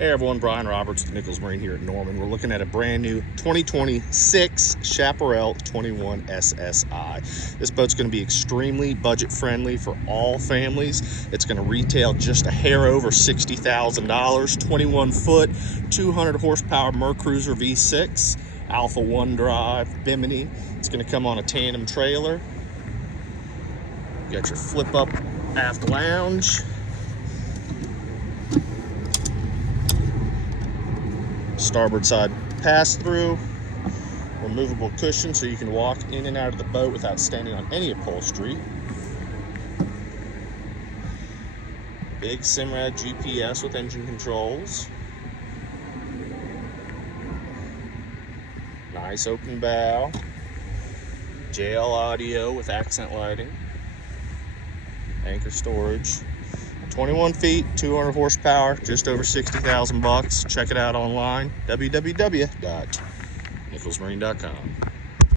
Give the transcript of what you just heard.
Hey everyone, Brian Roberts with Nichols Marine here at Norman. We're looking at a brand new 2026 Chaparral 21 SSI. This boat's going to be extremely budget friendly for all families. It's going to retail just a hair over $60,000, 21 foot, 200 horsepower MerCruiser V6, Alpha 1 drive, Bimini. It's going to come on a tandem trailer. You got your flip up aft lounge. Starboard side pass-through, removable cushion so you can walk in and out of the boat without standing on any upholstery. Big Simrad GPS with engine controls. Nice open bow. JL audio with accent lighting. Anchor storage. 21 feet, 200 horsepower, just over 60,000 bucks. Check it out online, www.nicholsmarine.com.